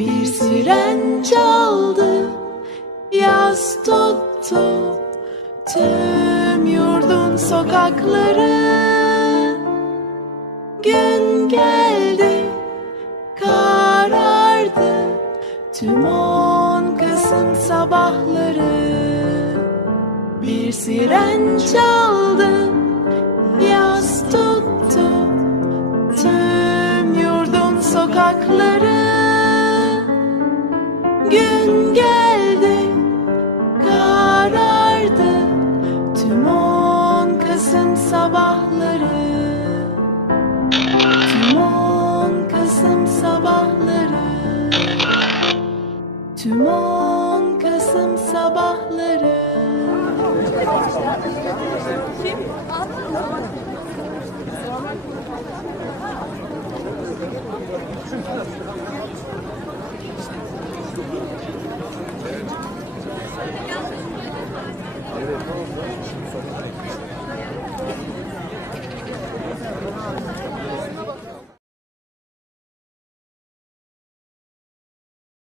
Bir siren çaldı, yaz tuttu tüm yurdun sokakları. Gün geldi, karardı tüm on Kasım sabahları. Bir siren çaldı, yaz tuttu tüm yurdun sokakları. Gün geldi, karardı tüm on Kasım sabahları. Tüm on Kasım sabahları. Tüm on Evet.